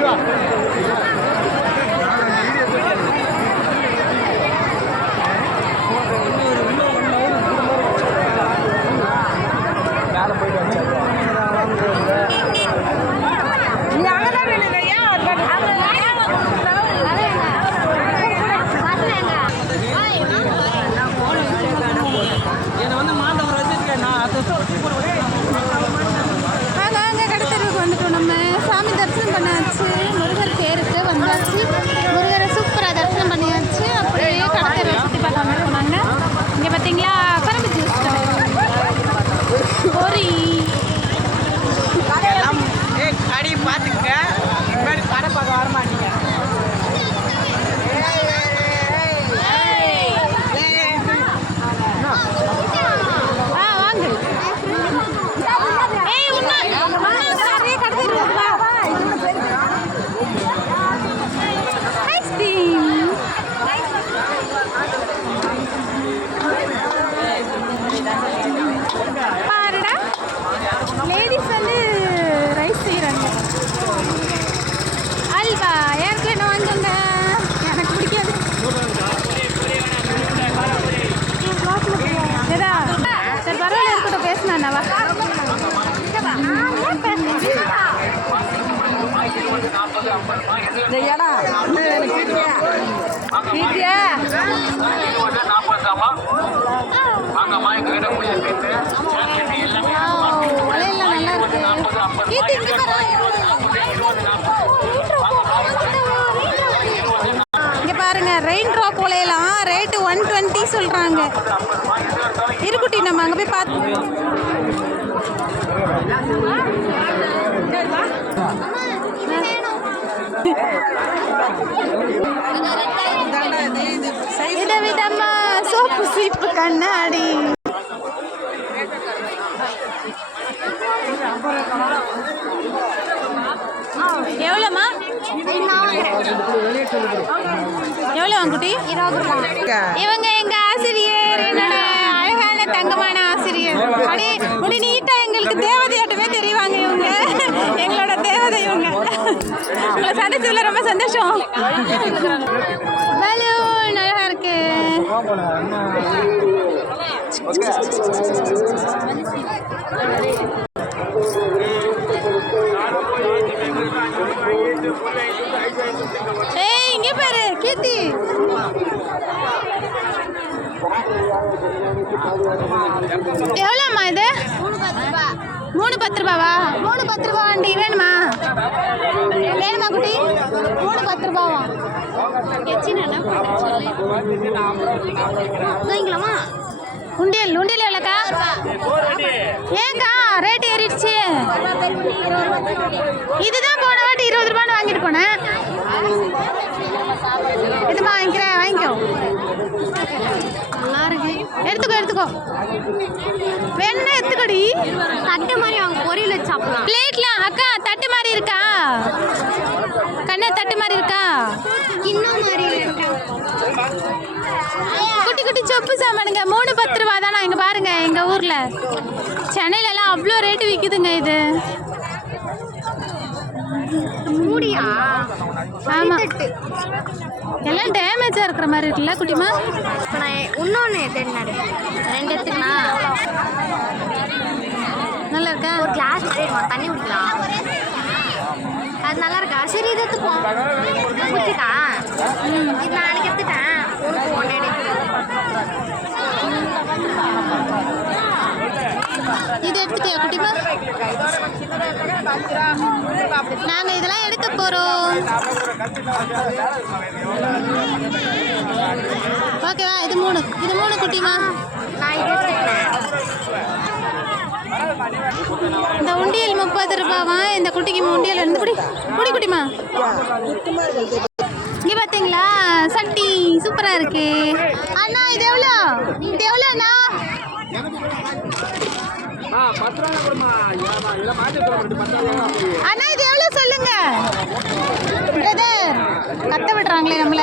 对吧？对？对。தரிசனம் பண்ணியாச்சு. முருகர் தேருக்கு வந்தாச்சு. முருகரை சூப்பராக தரிசனம் பண்ணியாச்சு. அப்படியே கடற்கரை சுற்றி பார்க்க சொன்னாங்க இங்கே பார்த்தீங்களா இந்த இடம். வீட்டியா வளையல்லாம் நல்லா இருக்கு கீர்த்தி இங்க பாரு. இங்க பாருங்க ரெயின் ட்ராப் வளையலாம் ரேட்டு ஒன் டுவெண்ட்டி சொல்கிறாங்க இருக்குட்டி நம்ம அங்கே போய் பார்த்து விதவிதமா சோப்பு சீப்பு கண்ணாடி. எவ்வளோம்மா? எவ்வளோ குட்டி? இவங்க எங்க ஆசிரியர்? என்னோட அழகான தங்கமான ஆசிரியர். அப்படியே முடி நீட்டா எங்களுக்கு தேவதையாட்டமே தெரிவாங்க இவங்க. எங்களோட தேவதை இவங்க. உங்களை சந்திச்சதுல ரொம்ப சந்தோஷம். பலூன் அழகா இருக்கு. ஏய் இங்க பாரு கீர்த்தி. எவ்வளோம்மா இது? மூணு பத்து ரூபாவா? மூணு பத்து ரூபா வண்டி வேணுமா வேணுமா? குட்டி? மூணு பத்து ரூபாவா? வாங்கிக்கலாமா? உண்டியல் உண்டியல் எவ்வளோக்கா? ஏங்கா ரேட் ஏறிடுச்சு. இதுதான் போன வாட்டி இருபது ரூபான்னு வாங்கிட்டு போனேன். இது வாங்கிக்கிறேன் வாங்கிக்கோ. நல்லா இருக்கு. எடுத்துக்கோ எடுத்துக்கோ. வேணும்னா எடுத்துக்கோடி தட்டு மாதிரி அவங்க பொரியல் வச்சு சாப்பிடலாம் பிளேட்லாம் அக்கா தட்டு மாதிரி இருக்கா கண்ணா தட்டு மாதிரி இருக்கா இன்னும் மாதிரி சொப்பு சாமானுங்க மூணு பத்து ரூபா தானா? இங்க பாருங்க எங்க ஊர்ல. சென்னையில எல்லாம் அவ்வளோ ரேட்டு விக்குதுங்க இது. மூடியா? ஆமா. எல்லாம் டேமேஜா இருக்கிற மாதிரி இருக்குல்ல குட்டிமா இன்னொன்று ரெண்டு எடுத்துக்கலாம் நல்லா இருக்கா ஒரு கிளாஸ் தண்ணி குடிக்கலாம் அது நல்லா இருக்கா சரி இது எடுத்துப்போம். குடிச்சிக்கா இது நான் எனக்கு எடுத்துட்டேன். உனக்கு ஒன்று இது எடுத்துட்டியா குட்டிமா நாங்க இதெல்லாம் எடுக்க போறோம். ஓகேவா இது மூணு. இது மூணு குட்டிமா இந்த உண்டியல் முப்பது ரூபாவா? இந்த குட்டிக்கு உண்டியல் இருந்து குடி குடி குட்டிமா இங்க பாத்தீங்களா? சட்டி சூப்பரா இருக்கு. அண்ணா இது எவ்வளோ? இது எவ்வளோ அண்ணா அண்ணா இது எவ்வளோ சொல்லுங்க? பிரதர் கத்த விடுறாங்களே நம்மள.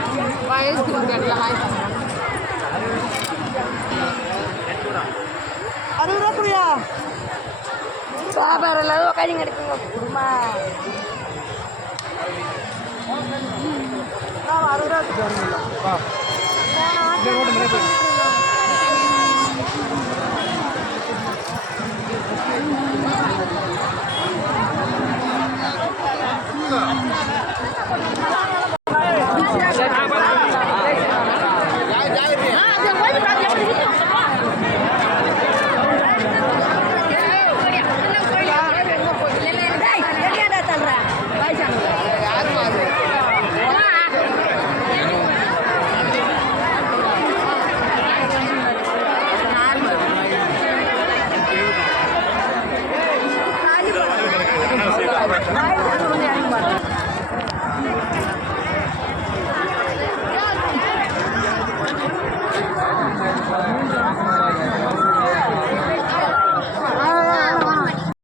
guys, nggak ada lagi. Aduh, udah kuliah. Sabar, lalu kayaknya nggak kurma. rumah. Nah,